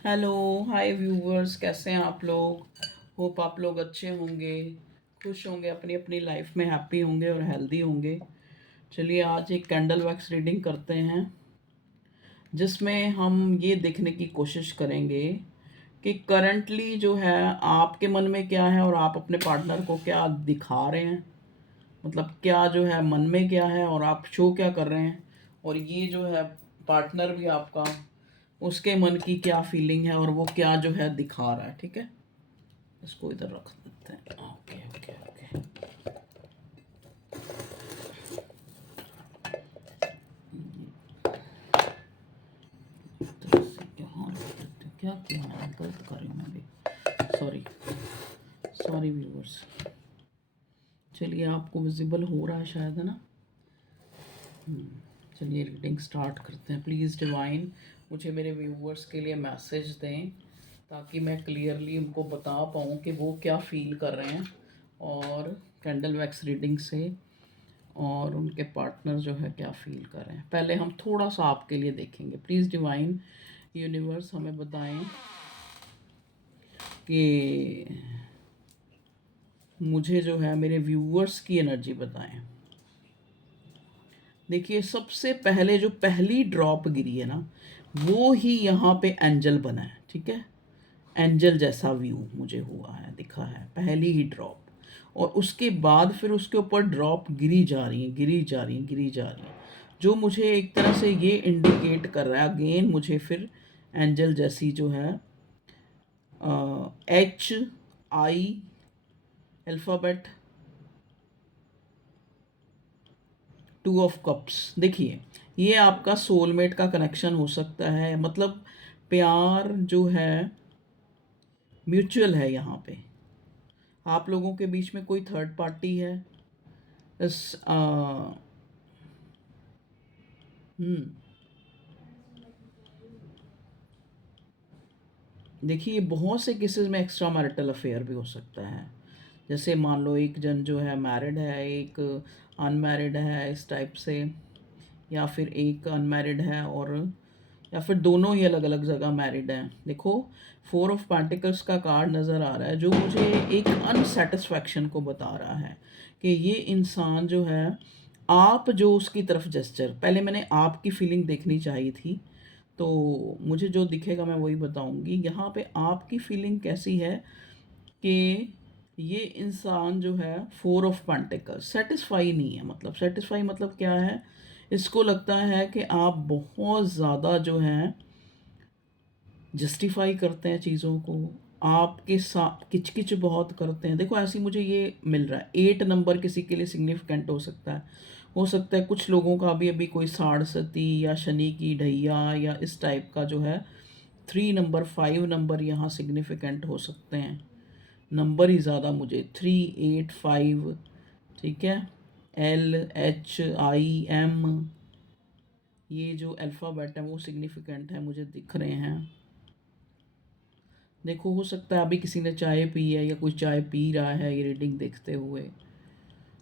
Hello, हाय viewers, कैसे हैं आप लोग। होप आप लोग अच्छे होंगे, खुश होंगे, अपनी अपनी लाइफ में हैप्पी होंगे और हेल्दी होंगे। चलिए आज एक कैंडल वैक्स रीडिंग करते हैं, जिसमें हम ये देखने की कोशिश करेंगे कि करंटली जो है आपके मन में क्या है और आप अपने पार्टनर को क्या दिखा रहे हैं। मतलब क्या जो है मन में क्या है और आप शो क्या कर रहे हैं, और ये जो है पार्टनर भी आपका, उसके मन की क्या फीलिंग है और वो क्या जो है दिखा रहा है। ठीक है, इसको इधर रख देते हैं। Okay okay okay. इधर से यहाँ रख देते हैं। क्या किया मैंने, गलत कर रही हूँ मैं भी। Sorry sorry viewers. चलिए, आपको विजिबल हो रहा है शायद, है ना। चलिए रीडिंग स्टार्ट करते हैं। प्लीज़ डिवाइन मुझे मेरे व्यूअर्स के लिए मैसेज दें, ताकि मैं क्लियरली उनको बता पाऊँ कि वो क्या फील कर रहे हैं, और कैंडल वैक्स रीडिंग से, और उनके पार्टनर जो है क्या फील कर रहे हैं। पहले हम थोड़ा सा आपके लिए देखेंगे। प्लीज़ डिवाइन यूनिवर्स हमें बताएं कि मुझे जो है मेरे व्यूअर्स की एनर्जी बताएं। देखिए, सबसे पहले जो पहली ड्रॉप गिरी है ना, वो ही यहाँ पे एंजल बना है। ठीक है, एंजल जैसा व्यू मुझे हुआ है, दिखा है पहली ही ड्रॉप। और उसके बाद फिर उसके ऊपर ड्रॉप गिरी जा रही है, गिरी जा रही है, गिरी जा रही है, जो मुझे एक तरह से ये इंडिकेट कर रहा है अगेन मुझे फिर एंजल जैसी जो है H I alphabet 2 of cups. देखिए, ये आपका सोलमेट का कनेक्शन हो सकता है। मतलब प्यार जो है म्यूचुअल है यहाँ पे। आप लोगों के बीच में कोई थर्ड पार्टी है। इस हम्म देखिए, बहुत से केसेस में एक्स्ट्रा मैरिटल अफेयर भी हो सकता है। जैसे मान लो एक जन जो है मैरिड है, एक अनमैरिड है, इस टाइप से। या फिर एक अनमैरिड है, और या फिर दोनों ही अलग अलग जगह मैरिड हैं। देखो, 4 ऑफ पेंटिकल्स का कार्ड नज़र आ रहा है, जो मुझे एक अनसेटिस्फैक्शन को बता रहा है कि ये इंसान जो है, आप जो उसकी तरफ जेस्चर, पहले मैंने आपकी फीलिंग देखनी चाहिए थी, तो मुझे जो दिखेगा मैं वही बताऊंगी। यहाँ पे आपकी फीलिंग कैसी है कि ये इंसान जो है 4 ऑफ पेंटिकल्स सेटिस्फाई नहीं है। मतलब सेटिस्फाई मतलब क्या है, इसको लगता है कि आप बहुत ज़्यादा जो है जस्टिफाई करते हैं चीज़ों को, आपके साथ किचकिच बहुत करते हैं। देखो, ऐसी मुझे ये मिल रहा है। 8 नंबर किसी के लिए सिग्निफिकेंट हो सकता है। हो सकता है कुछ लोगों का अभी अभी कोई साढ़सती या शनि की ढैया या इस टाइप का जो है 3 नंबर 5 नंबर यहाँ सिग्निफिकेंट हो सकते हैं। नंबर ही ज़्यादा मुझे 3 8 5। ठीक है, LHIM, ये जो अल्फ़ाबेट है वो सिग्निफिकेंट है मुझे दिख रहे हैं। देखो, हो सकता है अभी किसी ने चाय पी है या कोई चाय पी रहा है ये रीडिंग देखते हुए।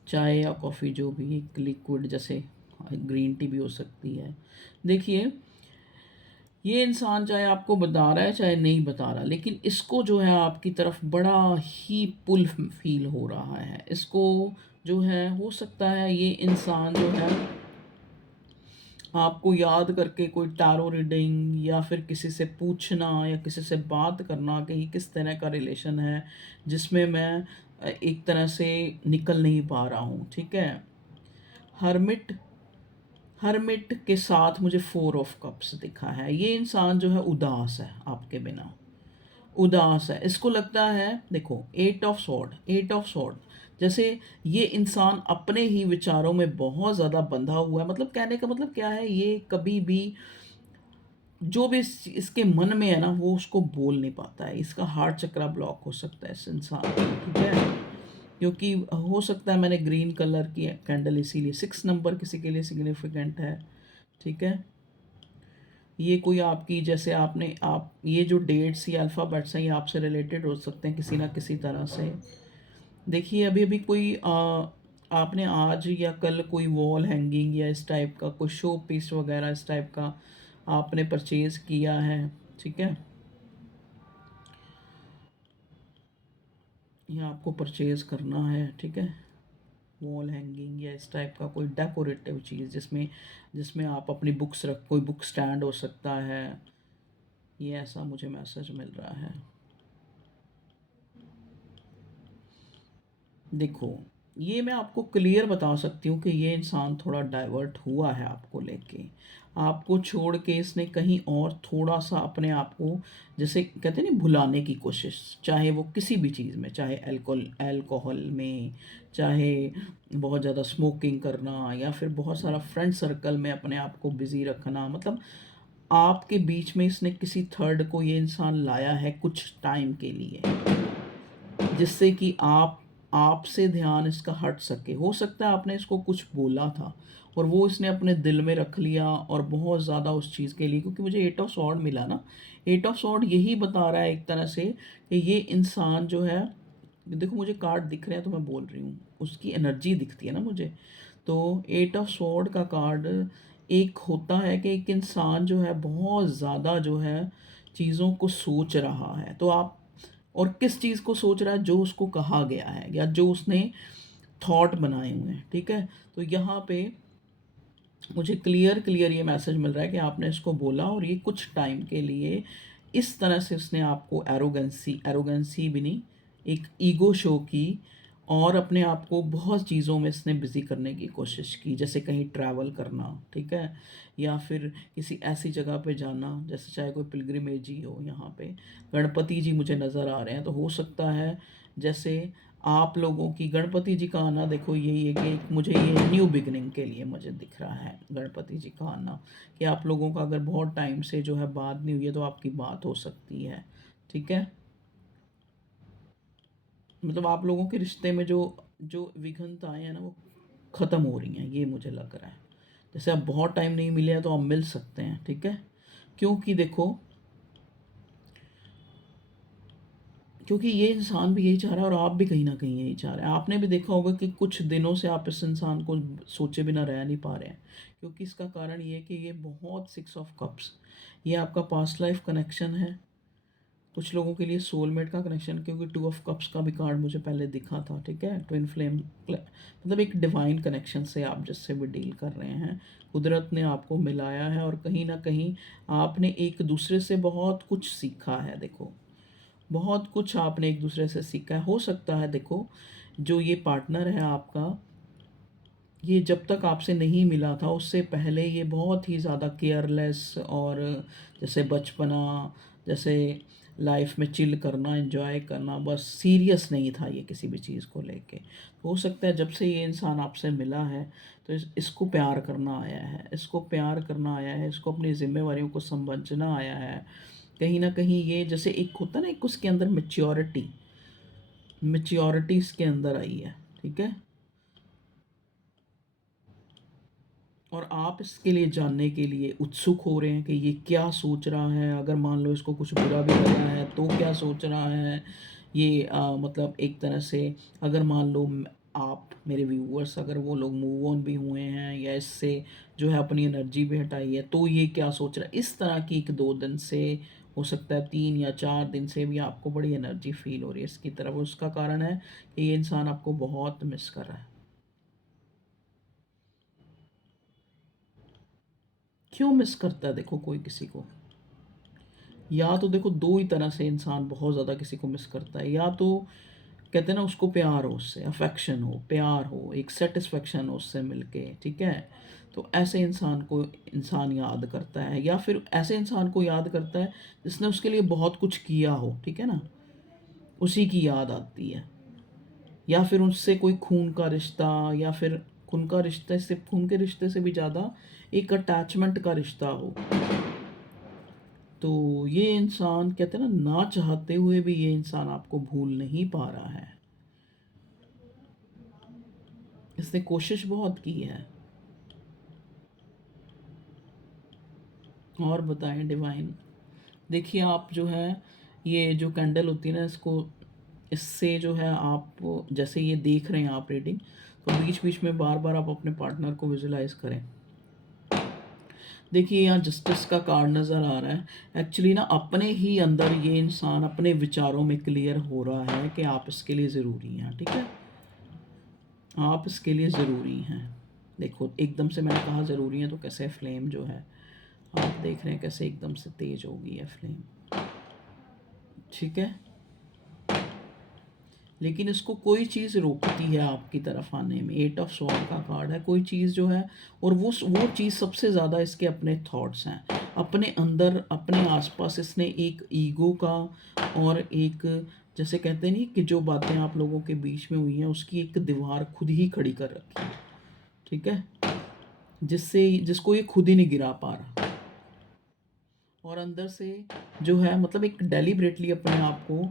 चाय या कॉफ़ी, जो भी एक लिक्विड जैसे ग्रीन टी भी हो सकती है। देखिए, ये इंसान चाहे आपको बता रहा है चाहे नहीं बता रहा, लेकिन इसको जो है आपकी तरफ बड़ा ही पुल फील हो रहा है। इसको जो है, हो सकता है ये इंसान जो है आपको याद करके कोई टैरो रीडिंग या फिर किसी से पूछना या किसी से बात करना कि ये किस तरह का रिलेशन है जिसमें मैं एक तरह से निकल नहीं पा रहा हूँ। ठीक है, हर्मिट, हर्मिट के साथ मुझे 4 ऑफ कप्स दिखा है। ये इंसान जो है उदास है आपके बिना, उदास है। इसको लगता है, देखो 8 ऑफ सॉर्ड, 8 ऑफ सॉर्ड, जैसे ये इंसान अपने ही विचारों में बहुत ज़्यादा बंधा हुआ है। मतलब कहने का मतलब क्या है, ये कभी भी जो भी इसके मन में है ना, वो उसको बोल नहीं पाता है। इसका हार्ट चक्रा ब्लॉक हो सकता है इस इंसान का। ठीक है, क्योंकि हो सकता है मैंने ग्रीन कलर की कैंडल, इसीलिए 6 नंबर किसी के लिए सिग्निफिकेंट है। ठीक है, ये कोई आपकी, जैसे आपने आप ये जो डेट्स या अल्फ़ाबेट्स हैं, ये आपसे रिलेटेड हो सकते हैं किसी ना किसी तरह से। देखिए, अभी अभी कोई आपने आज या कल कोई वॉल हैंगिंग या इस टाइप का कोई शो पीस वगैरह इस टाइप का आपने परचेज़ किया है। ठीक है, ये आपको परचेज़ करना है, ठीक है? वॉल हैंगिंग या इस टाइप का कोई डेकोरेटिव चीज़ जिसमें जिसमें आप अपनी बुक्स रख, कोई बुक स्टैंड हो सकता है। ये ऐसा मुझे मैसेज मिल रहा है। देखो, ये मैं आपको क्लियर बता सकती हूँ कि ये इंसान थोड़ा डाइवर्ट हुआ है आपको लेके। आपको छोड़ के इसने कहीं और थोड़ा-सा अपने आप को, जैसे कहते हैं ना, भुलाने की कोशिश, चाहे वो किसी भी चीज़ में, चाहे अल्कोहल अल्कोहल में, चाहे बहुत ज़्यादा स्मोकिंग करना, या फिर बहुत सारा फ्रेंड सर्कल में अपने आप को बिज़ी रखना। मतलब आपके बीच में इसने किसी थर्ड को, ये इंसान लाया है कुछ टाइम के लिए, जिससे कि आपसे ध्यान इसका हट सके। हो सकता है आपने इसको कुछ बोला था और वो इसने अपने दिल में रख लिया, और बहुत ज़्यादा उस चीज़ के लिए, क्योंकि मुझे 8 ऑफ सॉर्ड मिला ना, 8 ऑफ सॉर्ड यही बता रहा है एक तरह से कि ये इंसान जो है, देखो मुझे कार्ड दिख रहे हैं तो मैं बोल रही हूँ, उसकी एनर्जी दिखती है ना मुझे। तो 8 ऑफ सॉर्ड का कार्ड एक होता है कि एक इंसान जो है बहुत ज़्यादा जो है चीज़ों को सोच रहा है। तो आप, और किस चीज़ को सोच रहा है, जो उसको कहा गया है या जो उसने थॉट बनाए हुए हैं, ठीक है? तो यहाँ पे मुझे क्लियर क्लियर ये मैसेज मिल रहा है कि आपने इसको बोला, और ये कुछ टाइम के लिए इस तरह से उसने आपको एरोगेंसी एरोगेंसी भी नहीं, एक ईगो शो की, और अपने आप को बहुत चीज़ों में इसने बिज़ी करने की कोशिश की, जैसे कहीं ट्रैवल करना, ठीक है? या फिर किसी ऐसी जगह पे जाना, जैसे चाहे कोई पिलग्रिमेज ही हो। यहाँ पे गणपति जी मुझे नज़र आ रहे हैं, तो हो सकता है जैसे आप लोगों की गणपति जी का आना, देखो यही है कि मुझे ये न्यू बिगिनिंग के लिए मुझे दिख रहा है गणपति जी का आना, कि आप लोगों का अगर बहुत टाइम से जो है बात नहीं हुई है तो आपकी बात हो सकती है, ठीक है? मतलब आप लोगों के रिश्ते में जो जो विघ्नताएं हैं ना, वो ख़त्म हो रही हैं, ये मुझे लग रहा है। जैसे आप बहुत टाइम नहीं मिले हैं तो आप मिल सकते हैं, ठीक है? क्योंकि देखो, क्योंकि ये इंसान भी यही चाह रहा है और आप भी कहीं न कहीं यही चाह रहे हैं। आपने भी देखा होगा कि कुछ दिनों से आप इस इंसान को सोचे बिना रह नहीं पा रहे हैं। क्योंकि इसका कारण ये है कि ये बहुत 6 ऑफ कप्स, ये आपका पास्ट लाइफ कनेक्शन है। कुछ लोगों के लिए सोलमेट का कनेक्शन, क्योंकि 2 ऑफ कप्स का भी कार्ड मुझे पहले दिखा था, ठीक है? ट्विन फ्लेम मतलब एक डिवाइन कनेक्शन से आप जिससे भी डील कर रहे हैं। कुदरत ने आपको मिलाया है और कहीं न कहीं आपने एक दूसरे से बहुत कुछ सीखा है, देखो। बहुत कुछ आपने एक दूसरे से सीखा है। हो सकता है देखो, जो ये पार्टनर है आपका, ये जब तक आपसे नहीं मिला था उससे पहले ये बहुत ही ज़्यादा केयरलेस, और जैसे बचपना, जैसे लाइफ में चिल करना, एंजॉय करना, बस सीरियस नहीं था ये किसी भी चीज़ को लेके। हो सकता है जब से ये इंसान आपसे मिला है तो इसको प्यार करना आया है, इसको प्यार करना आया है, इसको अपनी जिम्मेवारियों को समझना आया है। कहीं ना कहीं ये जैसे एक होता है ना, एक उसके अंदर मेच्योरिटी मेच्योरिटी इसके अंदर आई है, ठीक है? और आप इसके लिए जानने के लिए उत्सुक हो रहे हैं कि ये क्या सोच रहा है, अगर मान लो इसको कुछ बुरा भी लगा है तो क्या सोच रहा है ये, मतलब एक तरह से, अगर मान लो आप मेरे व्यूअर्स, अगर वो लोग मूव ऑन भी हुए हैं या इससे जो है अपनी एनर्जी भी हटाई है, तो ये क्या सोच रहा है, इस तरह की एक 2 दिन से, हो सकता है 3 या 4 दिन से भी आपको बड़ी एनर्जी फील हो रही है इसकी तरफ। उसका कारण है कि ये इंसान आपको बहुत मिस कर रहा है। क्यों मिस करता है देखो कोई किसी को, या तो देखो दो ही तरह से इंसान बहुत ज़्यादा किसी को मिस करता है। या तो कहते हैं ना, उसको प्यार हो, उससे अफेक्शन हो, प्यार हो, एक सेटिस्फेक्शन हो उससे मिलके, ठीक है? तो ऐसे इंसान को इंसान याद करता है, या फिर ऐसे इंसान को याद करता है जिसने उसके लिए बहुत कुछ किया हो, ठीक है ना? उसी की याद आती है। या फिर उससे कोई खून का रिश्ता, या फिर खून का रिश्ते से, खून के रिश्ते से भी ज़्यादा एक अटैचमेंट का रिश्ता हो। तो ये इंसान, कहते हैं ना, ना चाहते हुए भी ये इंसान आपको भूल नहीं पा रहा है। इसने कोशिश बहुत की है। और बताएं डिवाइन, देखिए आप जो है, ये जो कैंडल होती है ना, इसको, इससे जो है आप जैसे ये देख रहे हैं आप रीडिंग, तो बीच बीच में बार बार आप अपने पार्टनर को विजुलाइज करें। देखिए यहाँ जस्टिस का कार्ड नज़र आ रहा है। एक्चुअली ना अपने ही अंदर ये इंसान अपने विचारों में क्लियर हो रहा है कि आप इसके लिए ज़रूरी हैं, ठीक है? आप इसके लिए ज़रूरी हैं। देखो एकदम से मैंने कहा ज़रूरी है तो कैसे फ्लेम जो है आप देख रहे हैं कैसे एकदम से तेज हो गई है फ्लेम, ठीक है? लेकिन इसको कोई चीज़ रोकती है आपकी तरफ आने में। 8 ऑफ स्वॉर्ड का कार्ड है, कोई चीज़ जो है, और वो चीज़ सबसे ज़्यादा इसके अपने थॉट्स हैं, अपने अंदर अपने आसपास इसने एक ईगो का और एक, जैसे कहते नहीं कि जो बातें आप लोगों के बीच में हुई हैं उसकी एक दीवार खुद ही खड़ी कर रखी है, ठीक है? जिसको ये खुद ही नहीं गिरा पा रहा, और अंदर से जो है मतलब एक डेलिबरेटली अपने आप को,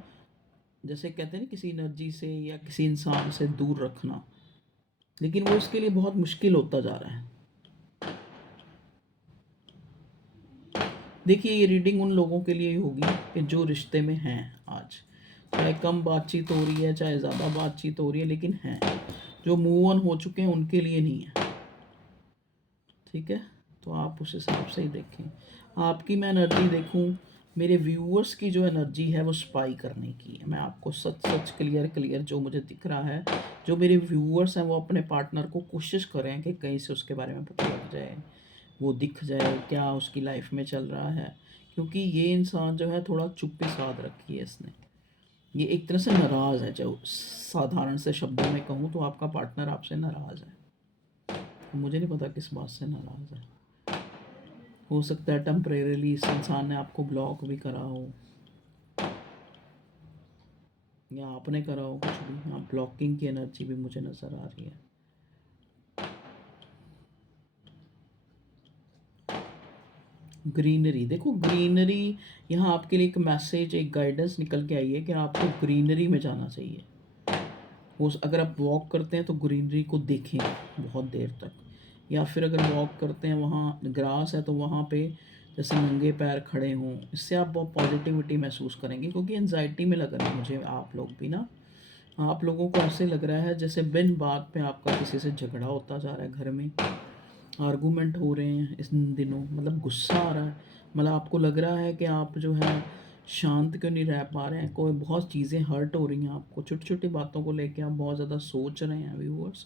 जैसे कहते हैं ना किसी एनर्जी से या किसी इंसान से दूर रखना, लेकिन वो इसके लिए बहुत मुश्किल होता जा रहा है। देखिए ये रीडिंग उन लोगों के लिए होगी कि जो रिश्ते में हैं आज, चाहे कम बातचीत हो रही है चाहे ज़्यादा बातचीत हो रही है, लेकिन हैं, जो मूव ऑन हो चुके हैं उनके लिए नहीं है, ठीक है? तो आप उस हिसाब से ही देखें। आपकी मैं एनर्जी देखूं, मेरे व्यूअर्स की जो एनर्जी है वो स्पाई करने की है। मैं आपको सच सच क्लियर क्लियर जो मुझे दिख रहा है, जो मेरे व्यूअर्स हैं वो अपने पार्टनर को कोशिश करें कि कहीं से उसके बारे में पता लग जाए, वो दिख जाए क्या उसकी लाइफ में चल रहा है, क्योंकि ये इंसान जो है थोड़ा चुप्पी साध रखी है इसने। ये एक तरह से नाराज़ है, जो साधारण से शब्दों में कहूँ तो आपका पार्टनर आपसे नाराज़ है। मुझे नहीं पता किस बात से नाराज़ है। हो सकता है टेम्परेरीली इस इंसान ने आपको ब्लॉक भी करा हो, या आपने करा हो, कुछ भी। हाँ, ब्लॉकिंग की एनर्जी भी मुझे नज़र आ रही है। ग्रीनरी, देखो ग्रीनरी, यहाँ आपके लिए एक मैसेज, एक गाइडेंस निकल के आई है कि आपको ग्रीनरी में जाना चाहिए। वो अगर आप वॉक करते हैं तो ग्रीनरी को देखें बहुत देर तक, या फिर अगर वॉक करते हैं वहाँ ग्रास है तो वहाँ पे जैसे नंगे पैर खड़े हों, इससे आप बहुत पॉजिटिविटी महसूस करेंगे, क्योंकि एनजाइटी में लग रहा है मुझे आप लोग भी ना, आप लोगों को ऐसे लग रहा है जैसे बिन बात पे आपका किसी से झगड़ा होता जा रहा है, घर में आर्गूमेंट हो रहे हैं इस दिनों, मतलब गुस्सा आ रहा है, मतलब आपको लग रहा है कि आप जो है शांत क्यों नहीं रह पा रहे हैं, कोई बहुत चीज़ें हर्ट हो रही हैं आपको, छोटी छोटी बातों को लेके आप बहुत ज़्यादा सोच रहे हैं व्यूअर्स।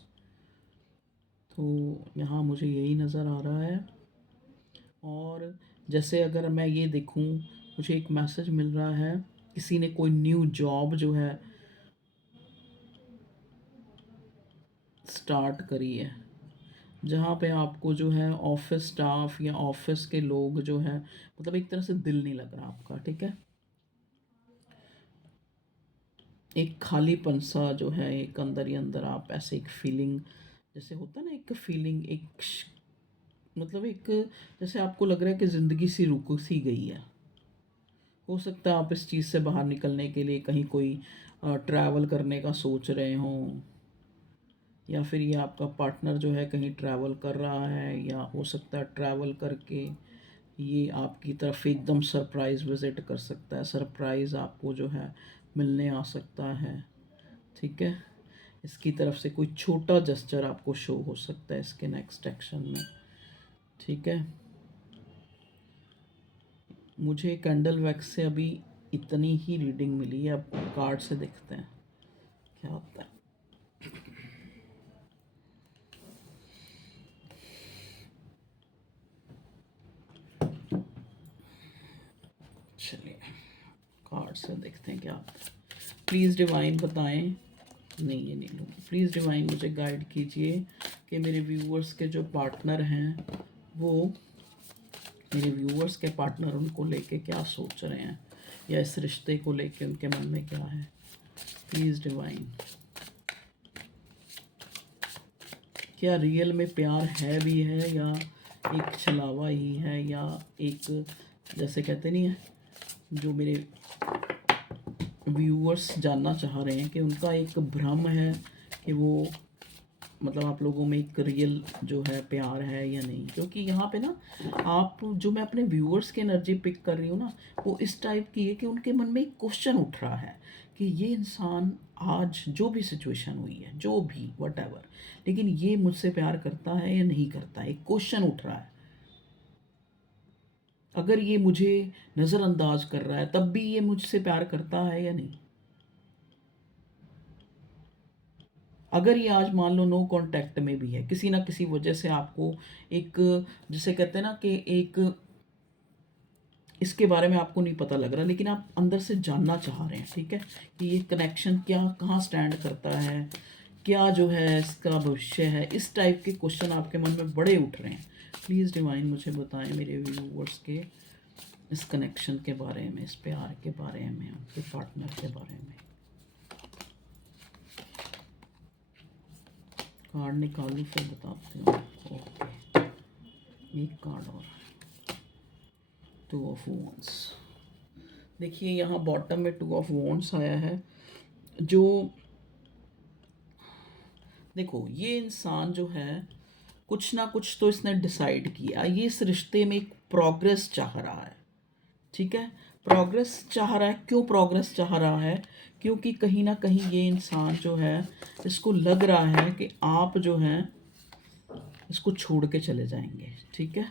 तो यहाँ मुझे यही नज़र आ रहा है। और जैसे अगर मैं ये देखूँ, मुझे एक मैसेज मिल रहा है, किसी ने कोई न्यू जॉब जो है स्टार्ट करी है, जहाँ पे आपको जो है ऑफिस स्टाफ या ऑफिस के लोग जो है, मतलब एक तरह से दिल नहीं लग रहा आपका, ठीक है? एक खालीपन सा जो है, एक अंदर ही अंदर आप ऐसे एक फीलिंग, जैसे होता है ना एक फीलिंग, मतलब एक, जैसे आपको लग रहा है कि ज़िंदगी सी रुक सी गई है। हो सकता है आप इस चीज़ से बाहर निकलने के लिए कहीं कोई ट्रैवल करने का सोच रहे हों, या फिर ये आपका पार्टनर जो है कहीं ट्रैवल कर रहा है, या हो सकता है ट्रैवल करके ये आपकी तरफ एकदम सरप्राइज़ विज़िट कर सकता है, सरप्राइज़ आपको जो है मिलने आ सकता है, ठीक है? इसकी तरफ से कोई छोटा जेस्चर आपको शो हो सकता है इसके नेक्स्ट एक्शन में, ठीक है? मुझे कैंडल वैक्स से अभी इतनी ही रीडिंग मिली है, अब कार्ड से देखते हैं क्या होता है। चलिए कार्ड से देखते हैं क्या होता है। प्लीज़ डिवाइन बताएं, नहीं ये नहीं लूँगी, प्लीज़ डिवाइन मुझे गाइड कीजिए कि मेरे व्यूअर्स के जो पार्टनर हैं वो, मेरे व्यूअर्स के पार्टनर उनको लेके क्या सोच रहे हैं, या इस रिश्ते को लेके उनके मन में क्या है। प्लीज़ डिवाइन, क्या रियल में प्यार है भी है, या एक छलावा ही है, या एक, जैसे कहते नहीं है, जो मेरे व्यूअर्स जानना चाह रहे हैं कि उनका एक भ्रम है कि वो, मतलब आप लोगों में एक रियल जो है प्यार है या नहीं, क्योंकि यहाँ पे ना आप, जो मैं अपने व्यूअर्स की एनर्जी पिक कर रही हूँ ना, वो इस टाइप की है कि उनके मन में एक क्वेश्चन उठ रहा है कि ये इंसान आज जो भी सिचुएशन हुई है, जो भी वट एवर, लेकिन ये मुझसे प्यार करता है या नहीं करता है, एक क्वेश्चन उठ रहा है। अगर ये मुझे नज़रअंदाज कर रहा है तब भी ये मुझसे प्यार करता है या नहीं? अगर ये आज मान लो नो कांटेक्ट में भी है, किसी ना किसी वजह से आपको एक, जिसे कहते हैं ना कि एक, इसके बारे में आपको नहीं पता लग रहा लेकिन आप अंदर से जानना चाह रहे हैं, ठीक है, कि ये कनेक्शन क्या कहाँ स्टैंड करता है, क्या जो है इसका भविष्य है, इस टाइप के क्वेश्चन आपके मन में बड़े उठ रहे हैं। प्लीज़ डिवाइन मुझे बताएं मेरे व्यूवर्स के इस कनेक्शन के बारे में, इस प्यार के बारे में, आपके पार्टनर के बारे में। कार्ड निकालूं फिर बताते हो आपको। ओके, एक कार्ड और, 2 ऑफ वॉन्ड्स। देखिए यहाँ बॉटम में 2 ऑफ वॉन्ड्स आया है। जो देखो ये इंसान जो है कुछ ना कुछ तो इसने डिसाइड किया, ये इस रिश्ते में एक प्रोग्रेस चाह रहा है, ठीक है, प्रोग्रेस चाह रहा है। क्यों प्रोग्रेस चाह रहा है? क्योंकि कहीं ना कहीं ये इंसान जो है इसको लग रहा है कि आप जो हैं इसको छोड़ के चले जाएंगे, ठीक है।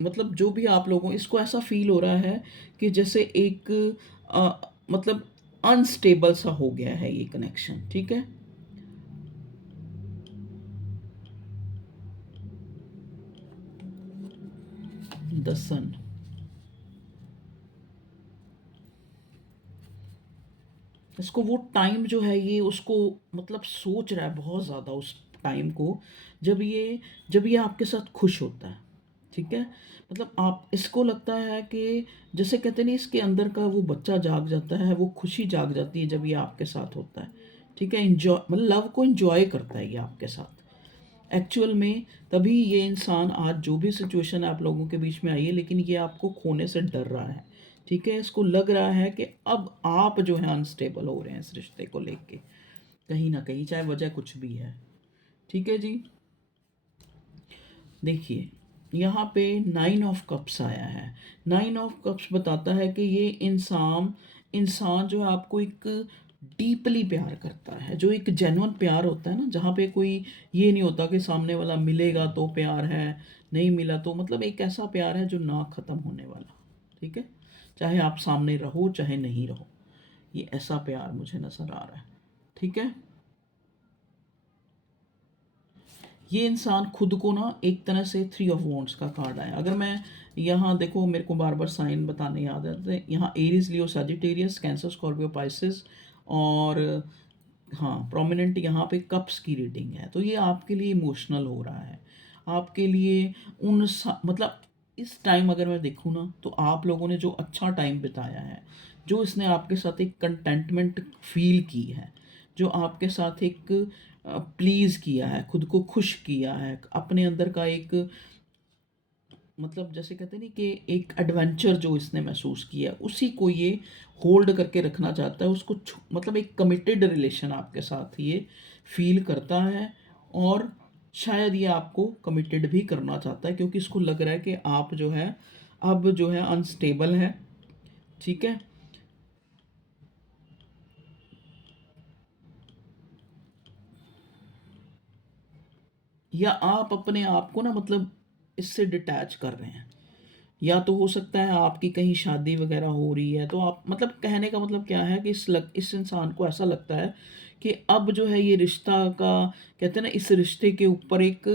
मतलब जो भी आप लोगों, इसको ऐसा फील हो रहा है कि जैसे एक मतलब अनस्टेबल सा हो गया है ये कनेक्शन, ठीक है। द सन, इसको वो टाइम जो है ये उसको मतलब सोच रहा है बहुत ज़्यादा उस टाइम को, जब ये आपके साथ खुश होता है, ठीक है। मतलब आप, इसको लगता है कि जैसे कहते नहीं इसके अंदर का वो बच्चा जाग जाता है, वो खुशी जाग जाती है जब ये आपके साथ होता है, ठीक है। इंजॉय, मतलब लव को इंजॉय करता है ये आपके साथ एक्चुअल में। तभी ये इंसान आज जो भी सिचुएशन आप लोगों के बीच में आई है, लेकिन ये आपको खोने से डर रहा है, ठीक है। इसको लग रहा है कि अब आप जो है अनस्टेबल हो रहे हैं इस रिश्ते को लेके, कहीं ना कहीं, चाहे वजह कुछ भी है, ठीक है जी। देखिए यहाँ पे 9 ऑफ कप्स आया है। 9 ऑफ कप्स बताता है कि ये इंसान इंसान जो है आपको एक डीपली प्यार करता है, जो एक जेन्युइन प्यार होता है ना, जहाँ पे कोई ये नहीं होता कि सामने वाला मिलेगा तो प्यार है, नहीं मिला तो, मतलब एक ऐसा प्यार है जो ना ख़त्म होने वाला, ठीक है। चाहे आप सामने रहो चाहे नहीं रहो, ये ऐसा प्यार मुझे नज़र आ रहा है, ठीक है। ये इंसान खुद को ना एक तरह से 3 ऑफ वॉन्ड्स का कार्ड आया। अगर मैं यहाँ देखो, मेरे को बार बार साइन बताने याद आते हैं, यहाँ एरीज, लियो, सजिटेरियस, कैंसर, स्कॉर्पियो, पाइसिस, और हाँ प्रोमिनेंट यहाँ पे कप्स की रीडिंग है। तो ये आपके लिए इमोशनल हो रहा है, आपके लिए मतलब इस टाइम अगर मैं देखूँ ना तो आप लोगों ने जो अच्छा टाइम बिताया है, जो इसने आपके साथ एक कंटेंटमेंट फील की है, जो आपके साथ एक प्लीज़ किया है, खुद को खुश किया है, अपने अंदर का एक, मतलब जैसे कहते नहीं कि एक एडवेंचर जो इसने महसूस किया, उसी को ये होल्ड करके रखना चाहता है, उसको मतलब एक कमिटेड रिलेशन आपके साथ ये फील करता है। और शायद ये आपको कमिटेड भी करना चाहता है, क्योंकि इसको लग रहा है कि आप जो है अब जो है अनस्टेबल है, ठीक है। या आप अपने आप को ना मतलब इससे डिटैच कर रहे हैं, या तो हो सकता है आपकी कहीं शादी वगैरह हो रही है, तो आप, मतलब कहने का मतलब क्या है कि इस इंसान को ऐसा लगता है कि अब जो है ये रिश्ता का, कहते हैं ना, इस रिश्ते के ऊपर एक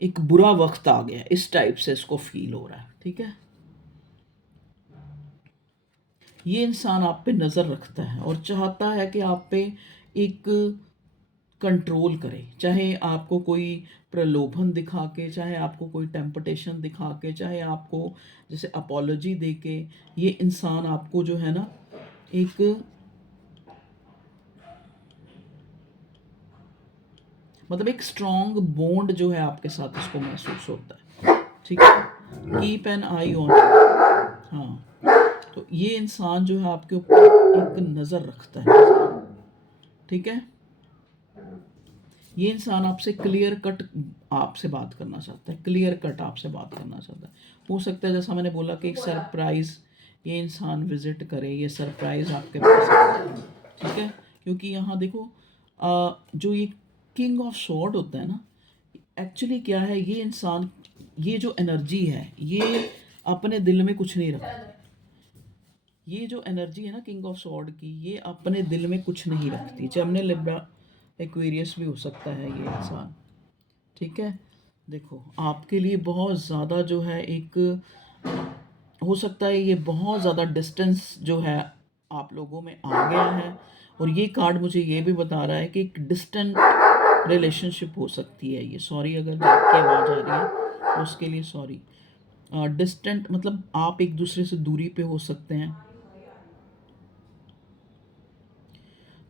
एक बुरा वक्त आ गया है, इस टाइप से इसको फील हो रहा है, ठीक है। ये इंसान आप पे नज़र रखता है और चाहता है कि आप पे एक कंट्रोल करे, चाहे आपको कोई प्रलोभन दिखा के, चाहे आपको कोई टेम्पटेशन दिखा के, चाहे आपको जैसे अपॉलोजी दे के, ये इंसान आपको जो है ना एक, मतलब एक स्ट्रॉन्ग बॉन्ड जो है आपके साथ इसको महसूस होता है, ठीक है। कीप एन आई ऑन, हाँ, तो ये इंसान जो है आपके ऊपर एक नज़र रखता है, ठीक है। ये इंसान आपसे क्लियर कट आपसे बात करना चाहता है, क्लियर कट आपसे बात करना चाहता है। हो सकता है जैसा मैंने बोला कि एक सरप्राइज़ ये इंसान विजिट करे, ये सरप्राइज़ आपके पास आ जाए, ठीक है। क्योंकि यहाँ देखो जो ये किंग ऑफ स्वॉर्ड होता है ना, एक्चुअली क्या है, ये इंसान, ये जो एनर्जी है, ये अपने दिल में कुछ नहीं रखती। ये जो एनर्जी है ना किंग ऑफ सॉर्ड की, ये अपने दिल में कुछ नहीं रखती। जमने लिब्रा एक्वेरियस भी हो सकता है ये इंसान, ठीक है। देखो आपके लिए बहुत ज़्यादा जो है एक, हो सकता है ये बहुत ज़्यादा डिस्टेंस जो है आप लोगों में आ गया है। और ये कार्ड मुझे ये भी बता रहा है कि एक डिस्टेंट रिलेशनशिप हो सकती है ये। सॉरी अगर बैक की आवाज़ आ रही है तो उसके लिए सॉरी। डिस्टेंट मतलब आप एक दूसरे से दूरी पे हो सकते हैं।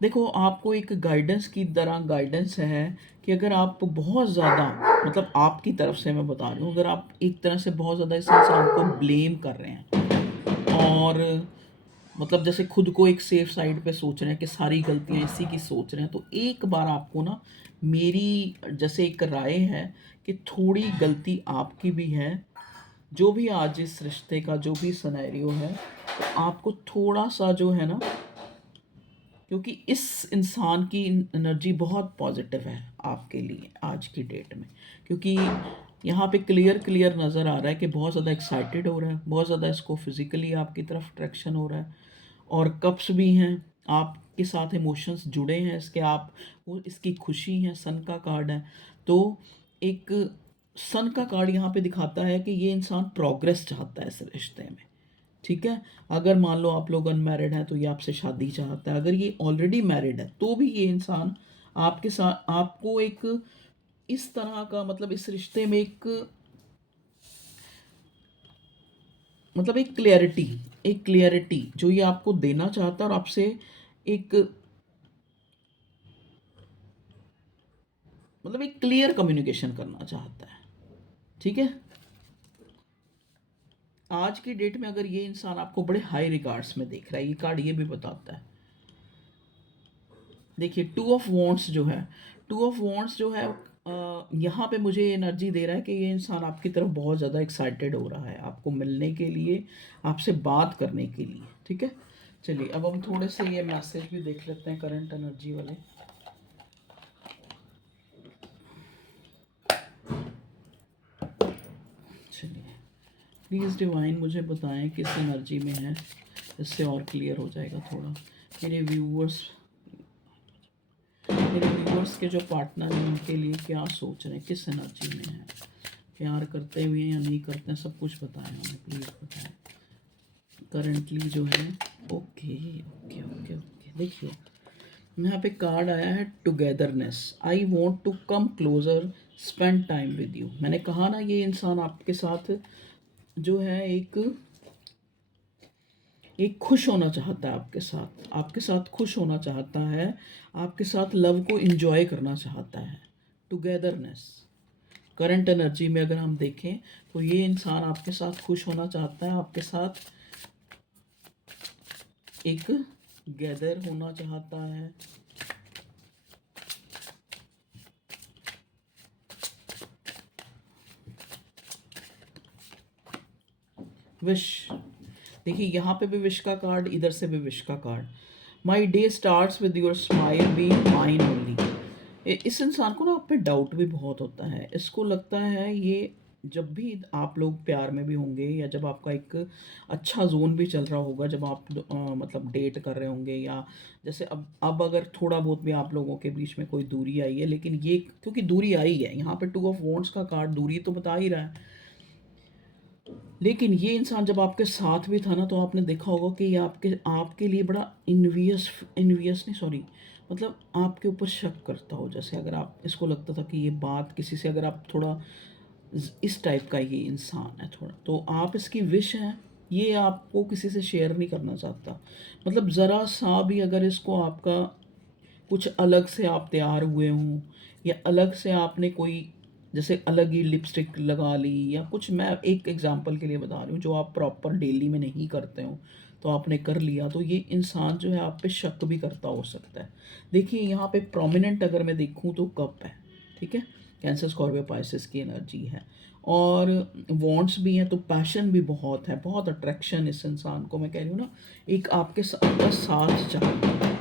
देखो आपको एक गाइडेंस की तरह गाइडेंस है कि अगर आप बहुत ज़्यादा, मतलब आपकी तरफ से मैं बता रही हूँ, अगर आप एक तरह से बहुत ज़्यादा इस इंसान को ब्लेम कर रहे हैं और मतलब जैसे खुद को एक सेफ साइड पे सोच रहे हैं कि सारी गलतियाँ इसी की सोच रहे हैं, तो एक बार आपको ना, मेरी जैसे एक राय है कि थोड़ी गलती आपकी भी है। जो भी आज इस रिश्ते का जो भी सिनेरियो है, तो आपको थोड़ा सा जो है ना, क्योंकि इस इंसान की एनर्जी बहुत पॉजिटिव है आपके लिए आज की डेट में। क्योंकि यहाँ पे क्लियर क्लियर नज़र आ रहा है कि बहुत ज़्यादा एक्साइटेड हो रहा है, बहुत ज़्यादा इसको फिजिकली आपकी तरफ अट्रैक्शन हो रहा है। और कप्स भी हैं, आपके साथ इमोशंस जुड़े हैं इसके, आप वो इसकी खुशी है। सन का कार्ड है, तो एक सन का कार्ड यहाँ पे दिखाता है कि ये इंसान प्रोग्रेस चाहता है इस रिश्ते में, ठीक है। अगर मान लो आप लोग अनमैरिड हैं तो ये आपसे शादी चाहता है। अगर ये ऑलरेडी मैरिड है तो भी ये इंसान आपके साथ, आपको एक इस तरह का, मतलब इस रिश्ते में एक, मतलब एक क्लियरिटी जो ये आपको देना चाहता है और आपसे एक, मतलब एक क्लियर कम्युनिकेशन करना चाहता है, ठीक है। आज की डेट में अगर ये इंसान आपको बड़े हाई रिगार्ड्स में देख रहा है, ये कार्ड ये भी बताता है। देखिए टू ऑफ वॉन्ट्स जो है, टू ऑफ वॉन्ट्स जो है यहाँ पे मुझे एनर्जी दे रहा है कि ये इंसान आपकी तरफ बहुत ज़्यादा एक्साइटेड हो रहा है आपको मिलने के लिए, आपसे बात करने के लिए, ठीक है। चलिए अब हम थोड़े से ये मैसेज भी देख लेते हैं करंट एनर्जी वाले। चलिए प्लीज़ डिवाइन मुझे बताएं किस एनर्जी में है, इससे और क्लियर हो जाएगा थोड़ा। मेरे व्यूअर्स, मेरे व्यूअर्स के जो पार्टनर हैं उनके लिए क्या सोच रहे हैं, किस एनर्जी में है, प्यार करते हुए या नहीं करते हैं, सब कुछ बताएं हमें, प्लीज़ बताएं करंटली जो है। ओके ओके ओके ओके, देखिए यहाँ पे कार्ड आया है togetherness. I want to come closer, spend time with you. मैंने कहा ना ये इंसान आपके साथ जो है एक खुश होना चाहता है आपके साथ खुश होना चाहता है, आपके साथ लव को इंजॉय करना चाहता है। टुगेदरनेस करंट एनर्जी में अगर हम देखें तो ये इंसान आपके साथ खुश होना चाहता है, आपके साथ एक गैदर होना चाहता है। विश, देखिए यहाँ पे भी विश का कार्ड, इधर से भी विश का card. My day starts with your smile be mine only. इस इंसान को ना आप पे डाउट भी बहुत होता है। इसको लगता है ये जब भी आप लोग प्यार में भी होंगे या जब आपका एक अच्छा जोन भी चल रहा होगा, जब आप मतलब डेट कर रहे होंगे, या जैसे अब अगर थोड़ा बहुत भी आप लोगों के बीच में कोई दूरी आई है, लेकिन ये क्योंकि दूरी आई है, यहाँ पे टू ऑफ वॉन्ट्स का कार्ड दूरी तो बता ही रहा है। लेकिन ये इंसान जब आपके साथ भी था ना, तो आपने देखा होगा कि ये आपके आपके लिए बड़ा इन्वियस नहीं, सॉरी, मतलब आपके ऊपर शक करता हो। जैसे अगर आप, इसको लगता था कि ये बात किसी से, अगर आप थोड़ा इस टाइप का ये इंसान है थोड़ा, तो आप इसकी विश है ये आपको किसी से शेयर नहीं करना चाहता। मतलब ज़रा सा भी अगर इसको आपका कुछ अलग से आप तैयार हुए हों, या अलग से आपने कोई जैसे अलग ही लिपस्टिक लगा ली या कुछ, मैं एक एग्जांपल के लिए बता रही हूँ, जो आप प्रॉपर डेली में नहीं करते हो तो आपने कर लिया, तो ये इंसान जो है आप पे शक भी करता हो सकता है। देखिए यहाँ पे प्रोमिनेंट अगर मैं देखूँ तो कप है, ठीक है, कैंसर स्कॉर्पियो पाइसेस की एनर्जी है, और वॉन्ट्स भी हैं, तो पैशन भी बहुत है, बहुत अट्रैक्शन इस इंसान को, मैं कह रही हूँ ना, एक आपका साथ चाहिए,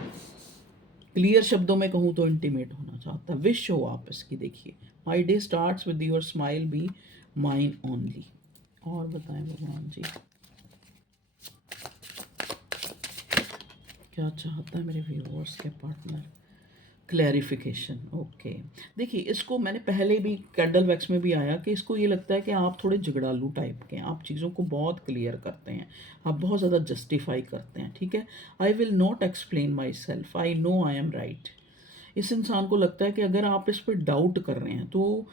क्लियर शब्दों में कहूँ तो इंटीमेट होना चाहता है। विश हो आप इसकी, देखिए, my day starts with your smile be mine only. और बताएं भगवान जी क्या चाहता है मेरे व्यूअर्स के पार्टनर। Clarification, okay. देखिए, इसको मैंने पहले भी कैंडल वैक्स में भी आया कि इसको ये लगता है कि आप थोड़े झगड़ालू टाइप के हैं, आप चीज़ों को बहुत क्लियर करते हैं, आप बहुत ज़्यादा जस्टिफाई करते हैं, ठीक है। I will not explain my self, I know I am right. इस इंसान को लगता है कि अगर आप इस पर डाउट कर रहे हैं तो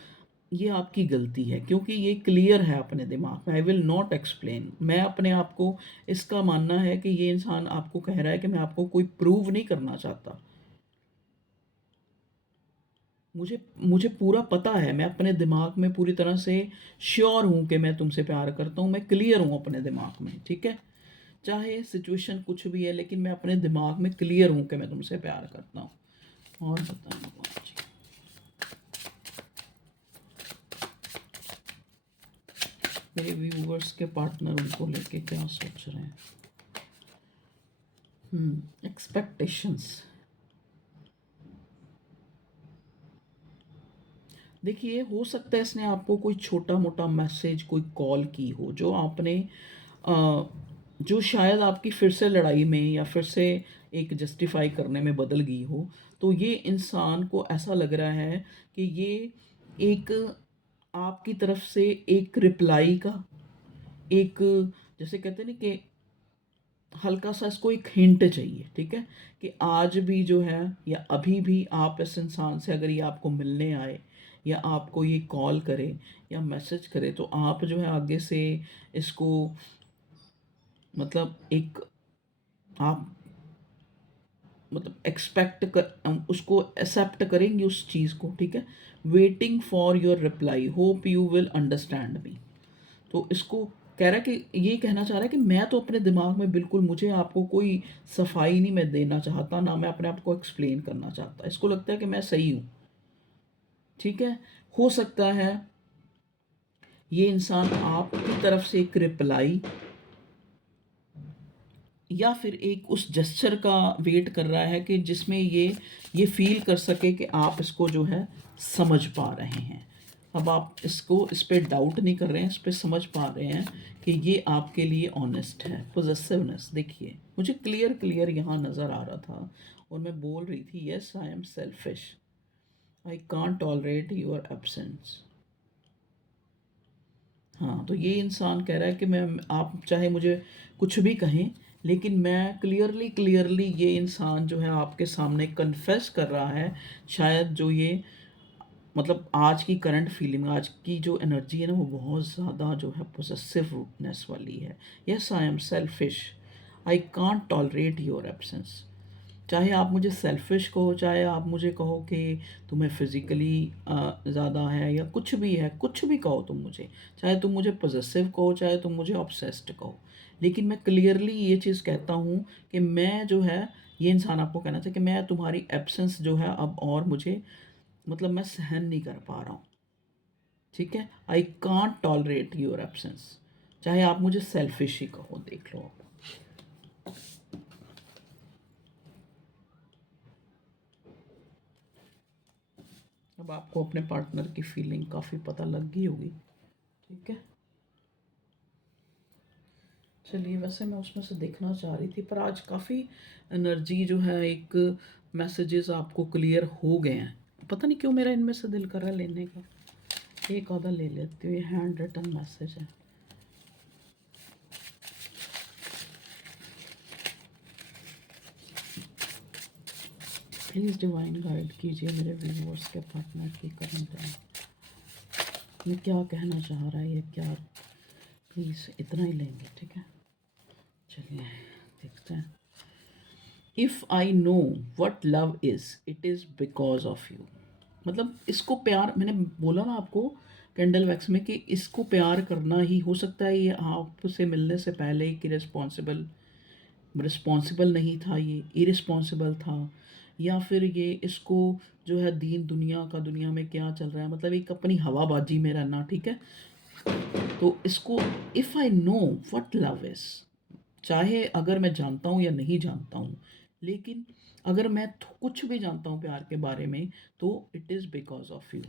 ये आपकी गलती है, क्योंकि ये क्लियर है अपने दिमाग में। आई विल नॉट एक्सप्लेन, मैं अपने आप को, इसका मानना है कि ये इंसान आपको कह रहा है कि मैं आपको कोई प्रूव नहीं करना चाहता। मुझे मुझे पूरा पता है, मैं अपने दिमाग में पूरी तरह से श्योर हूँ कि मैं तुमसे प्यार करता हूँ, मैं क्लियर हूँ अपने दिमाग में, ठीक है। चाहे सिचुएशन कुछ भी है, लेकिन मैं अपने दिमाग में क्लियर हूँ कि मैं तुमसे प्यार करता हूँ। और बताएं भगवान जी, मेरे व्यूवर्स के पार्टनर उनको लेके क्या सोच रहे हैं। एक्सपेक्टेशंस। देखिए, हो सकता है इसने आपको कोई छोटा मोटा मैसेज, कोई कॉल की हो जो आपने अ, जो शायद आपकी फिर से लड़ाई में या फिर से एक जस्टिफाई करने में बदल गई हो। तो ये इंसान को ऐसा लग रहा है कि ये एक आपकी तरफ से एक रिप्लाई का एक, जैसे कहते हैं ना कि हल्का सा इसको एक हिंट चाहिए, ठीक है, कि आज भी जो है या अभी भी आप इस इंसान से अगर ये आपको मिलने आए या आपको ये कॉल करे या मैसेज करे, तो आप जो है आगे से इसको, मतलब एक, आप मतलब एक्सपेक्ट कर, उसको एक्सेप्ट करेंगे उस चीज़ को, ठीक है। Waiting for your reply, hope you will understand me. तो इसको कह रहा है कि ये कहना चाह रहा है कि मैं तो अपने दिमाग में बिल्कुल, मुझे आपको कोई सफाई नहीं मैं देना चाहता, ना मैं अपने आप को एक्सप्लेन करना चाहता। इसको लगता है कि मैं सही हूँ, ठीक है। हो सकता है ये इंसान आपकी तरफ से एक रिप्लाई या फिर एक उस जेस्चर का वेट कर रहा है कि जिसमें ये फील कर सके कि आप इसको जो है समझ पा रहे हैं। अब आप इसको, इस पे डाउट नहीं कर रहे हैं, इस पे समझ पा रहे हैं कि ये आपके लिए ऑनेस्ट है। पोजेसिवनेस, देखिए, मुझे क्लियर क्लियर यहाँ नज़र आ रहा था और मैं बोल रही थी, yes I am selfish, I can't tolerate your absence. हाँ, तो ये इंसान कह रहा है कि मैं, आप चाहे मुझे कुछ भी कहें, लेकिन मैं क्लियरली क्लियरली ये इंसान जो है आपके सामने कन्फेस कर रहा है, शायद जो ये, मतलब आज की करंट फीलिंग, आज की जो एनर्जी है ना, वो बहुत ज़्यादा जो है पोसेसिवनेस वाली है। Yes I am selfish, I can't tolerate your absence. चाहे आप मुझे सेल्फिश कहो, चाहे आप मुझे कहो कि तुम्हें फिज़िकली ज़्यादा है या कुछ भी है, कुछ भी कहो तुम मुझे, चाहे तुम मुझे पॉसेसिव कहो, चाहे तुम मुझे ऑब्सेस्ड कहो, लेकिन मैं क्लियरली ये चीज़ कहता हूँ कि मैं जो है, ये इंसान आपको कहना चाहिए कि मैं तुम्हारी एब्सेंस जो है अब और मुझे, मतलब मैं सहन नहीं कर पा रहा हूँ, ठीक है। I can't tolerate your absence, चाहे आप मुझे सेल्फिश ही कहो, देख लो आप। अब आपको अपने पार्टनर की फीलिंग काफ़ी पता लग गई होगी, ठीक है। चलिए, वैसे मैं उसमें से देखना चाह रही थी, पर आज काफ़ी एनर्जी जो है, एक मैसेजेस आपको क्लियर हो गए हैं। पता नहीं क्यों मेरा इनमें से दिल कर रहा है लेने का, एक आधा ले लेती हूँ। ये हैंड रिटन मैसेज है। प्लीज़ डिवाइन गाइड कीजिए मेरे व्यूअर्स के पार्टनर की करंट है, ये क्या कहना चाह रहा है, ये क्या। प्लीज़ इतना ही लेंगे, ठीक है। चलिए देखते हैं। If I know what love is, it is because of you. मतलब इसको प्यार, मैंने बोला ना आपको कैंडल वैक्स में कि इसको प्यार करना ही, हो सकता है ये आपसे मिलने से पहले कि रिस्पॉन्सिबल रिस्पॉन्सिबल नहीं था, ये इरिस्पॉन्सिबल था, या फिर ये इसको जो है दीन दुनिया का, दुनिया में क्या चल रहा है, मतलब एक अपनी हवाबाजी में रहना, ठीक है। तो इसको, if I know what love is, चाहे अगर मैं जानता हूँ या नहीं जानता हूँ लेकिन अगर मैं कुछ भी जानता हूँ प्यार के बारे में, तो it is because of you.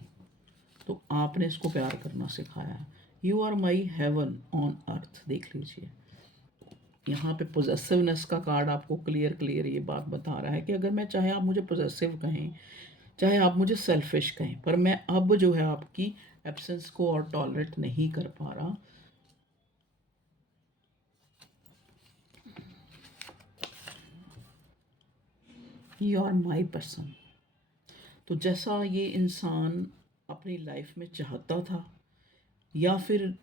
तो आपने इसको प्यार करना सिखाया है। You are my heaven on earth, देख लीजिए यहाँ पे पोजेसिवनेस का कार्ड आपको क्लियर क्लियर ये बात बता रहा है कि अगर मैं, चाहे आप मुझे पोजेसिव कहें, चाहे आप मुझे सेल्फिश कहें, पर मैं अब जो है आपकी एब्सेंस को और टॉलरेट नहीं कर पा रहा। You are my person. तो जैसा ये इंसान अपनी लाइफ में चाहता था, या फिर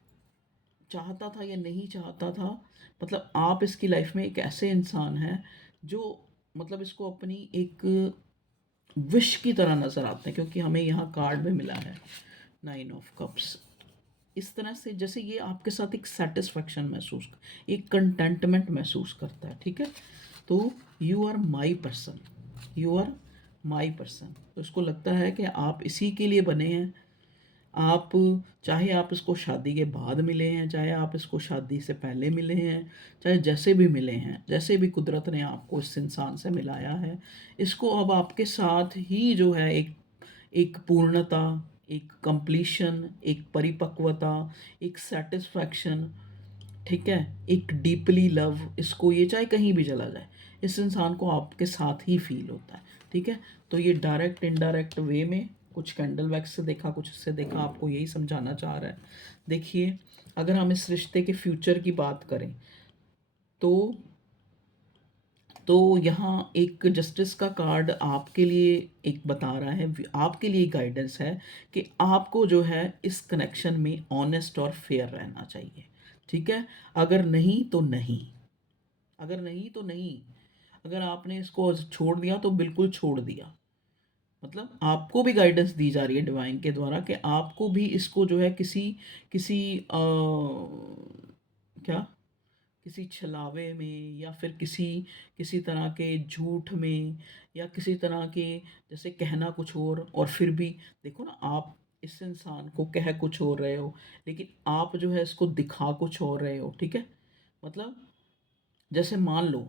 चाहता था या नहीं चाहता था, मतलब आप इसकी लाइफ में एक ऐसे इंसान हैं जो, मतलब इसको अपनी एक विश की तरह नज़र आते हैं, क्योंकि हमें यहाँ कार्ड में मिला है 9 ऑफ कप्स। इस तरह से जैसे ये आपके साथ एक सेटिस्फेक्शन महसूस, एक कंटेंटमेंट महसूस करता है, ठीक है। तो you are my person, you are my person. तो इसको लगता है कि आप इसी के लिए बने हैं। आप, चाहे आप इसको शादी के बाद मिले हैं, चाहे आप इसको शादी से पहले मिले हैं, चाहे जैसे भी मिले हैं, जैसे भी कुदरत ने आपको इस इंसान से मिलाया है, इसको अब आपके साथ ही जो है एक एक पूर्णता, एक कंप्लीशन, एक परिपक्वता, एक सेटिस्फैक्शन, ठीक है, एक डीपली लव, इसको ये चाहे कहीं भी चला जाए, इस इंसान को आपके साथ ही फील होता है, ठीक है। तो ये डायरेक्ट इनडायरेक्ट वे में कुछ कैंडल वैक्स से देखा, कुछ इससे देखा, आपको यही समझाना चाह रहा है। देखिए, अगर हम इस रिश्ते के फ्यूचर की बात करें, तो यहाँ एक जस्टिस का कार्ड आपके लिए एक बता रहा है, आपके लिए गाइडेंस है कि आपको जो है इस कनेक्शन में ऑनेस्ट और फेयर रहना चाहिए, ठीक है। अगर नहीं तो नहीं, अगर नहीं तो नहीं, अगर आपने इसको छोड़ दिया तो बिल्कुल छोड़ दिया। मतलब आपको भी गाइडेंस दी जा रही है डिवाइन के द्वारा कि आपको भी इसको जो है किसी किसी क्या, किसी छलावे में, या फिर किसी किसी तरह के झूठ में, या किसी तरह के, जैसे कहना कुछ और फिर भी, देखो ना, आप इस इंसान को कह कुछ और रहे हो, लेकिन आप जो है इसको दिखा कुछ और रहे हो, ठीक है। मतलब जैसे मान लो,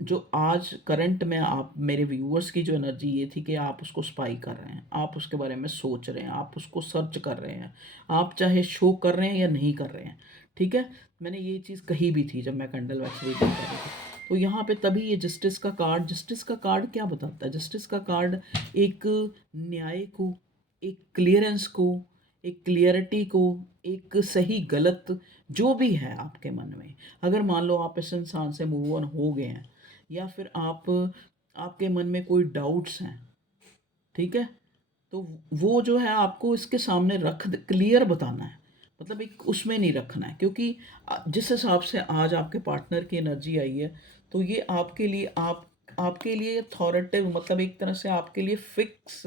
जो आज करंट में आप, मेरे व्यूअर्स की जो एनर्जी ये थी कि आप उसको स्पाई कर रहे हैं, आप उसके बारे में सोच रहे हैं, आप उसको सर्च कर रहे हैं, आप चाहे शो कर रहे हैं या नहीं कर रहे हैं, ठीक है। मैंने ये चीज़ कही भी थी जब मैं कैंडल वैक्स रीडिंग कर रही थी। तो यहाँ पे तभी ये जस्टिस का कार्ड क्या बताता है? जस्टिस का कार्ड एक न्याय को, एक क्लियरेंस को, एक क्लियरिटी को, एक सही गलत जो भी है आपके मन में, अगर मान लो आप इस इंसान से मूव ऑन हो गए हैं, या फिर आपके मन में कोई डाउट्स हैं, ठीक है, तो वो जो है आपको इसके सामने क्लियर बताना है। मतलब एक उसमें नहीं रखना है, क्योंकि जिस हिसाब से आज आपके पार्टनर की एनर्जी आई है, तो ये आपके लिए, आपके लिए अथॉरिटेटिव, मतलब एक तरह से आपके लिए फिक्स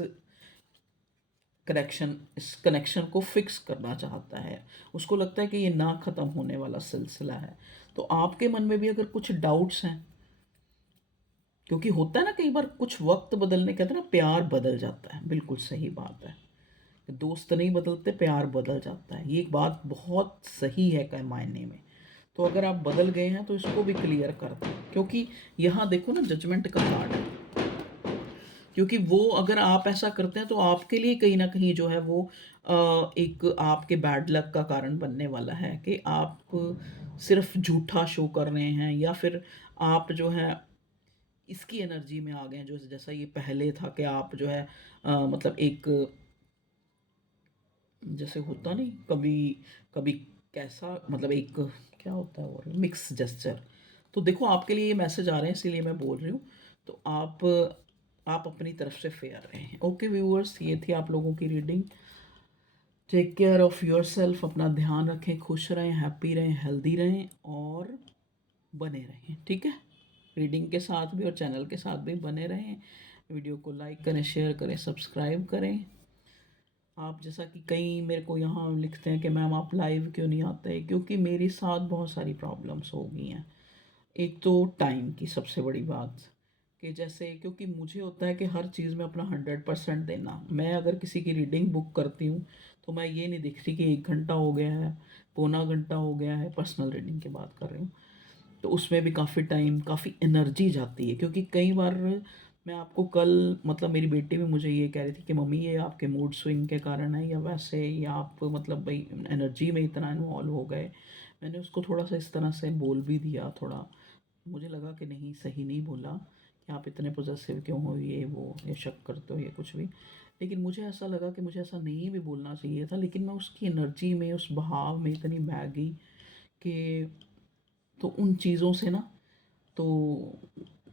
कनेक्शन, इस कनेक्शन को फिक्स करना चाहता है। उसको लगता है कि ये ना ख़त्म होने वाला सिलसिला है। तो आपके मन में भी अगर कुछ डाउट्स हैं, क्योंकि होता है ना कई बार कुछ वक्त बदलने, कहते हैं ना प्यार बदल जाता है, बिल्कुल सही बात है। दोस्त नहीं बदलते, प्यार बदल जाता है, ये एक बात बहुत सही है कई मायने में। तो अगर आप बदल गए हैं तो इसको भी क्लियर कर दें, क्योंकि यहाँ देखो ना, जजमेंट का कार्ड है। क्योंकि वो, अगर आप ऐसा करते हैं तो आपके लिए कहीं ना कहीं जो है वो एक आपके बैड लक का कारण बनने वाला है, कि आप सिर्फ झूठा शो कर रहे हैं, या फिर आप जो है इसकी एनर्जी में आ गए हैं, जो जैसा ये पहले था कि आप जो है मतलब एक, जैसे होता नहीं कभी कभी, कैसा मतलब एक, क्या होता है वो, मिक्स जेस्चर। तो देखो आपके लिए ये मैसेज आ रहे हैं, इसीलिए मैं बोल रही हूँ। तो आप अपनी तरफ से फेयर रहें। ओके व्यूअर्स, ये थी आप लोगों की reading. Take care of yourself, अपना ध्यान रखें, खुश रहें, हैप्पी रहें, हेल्दी रहें और बने रहें, ठीक है। रीडिंग के साथ भी और चैनल के साथ भी बने रहें। वीडियो को लाइक करें, शेयर करें, सब्सक्राइब करें। आप जैसा कि कई मेरे को यहाँ लिखते हैं कि मैम आप लाइव क्यों नहीं आते, क्योंकि मेरे साथ बहुत सारी प्रॉब्लम्स हो गई हैं। एक तो टाइम की सबसे बड़ी बात, कि जैसे क्योंकि मुझे होता है कि हर चीज़ में अपना 100% देना। मैं अगर किसी की रीडिंग बुक करती हूँ, तो मैं ये नहीं देखती कि 1 घंटा हो गया है, पौना घंटा हो गया है, पर्सनल रीडिंग की बात कर रही हूँ। तो उसमें भी काफ़ी टाइम, काफ़ी एनर्जी जाती है, क्योंकि कई बार मैं आपको कल मतलब मेरी बेटी भी मुझे ये कह रही थी कि मम्मी ये आपके मूड स्विंग के कारण है या वैसे, या आप मतलब भई एनर्जी में इतना इन्वॉल्व हो गए। मैंने उसको थोड़ा-सा इस तरह से बोल भी दिया थोड़ा, मुझे लगा कि नहीं, सही नहीं बोला कि आप इतने पॉसेसिव क्यों हो, ये वो, या शक करते हो या कुछ भी। लेकिन मुझे ऐसा लगा कि मुझे ऐसा नहीं भी बोलना चाहिए था, लेकिन मैं उसकी एनर्जी में, उस बहाव में इतनी बह गई कि तो उन चीज़ों से ना, तो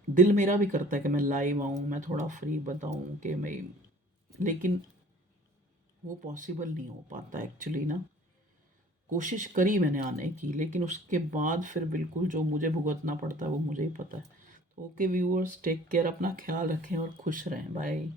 दिल मेरा भी करता है कि मैं लाइव आऊँ, मैं थोड़ा फ्री बताऊँ कि मैं, लेकिन वो पॉसिबल नहीं हो पाता एक्चुअली ना। कोशिश करी मैंने आने की, लेकिन उसके बाद फिर बिल्कुल जो मुझे भुगतना पड़ता है वो मुझे ही पता है। तो ओके व्यूअर्स, टेक केयर, अपना ख्याल रखें और खुश रहें। बाय।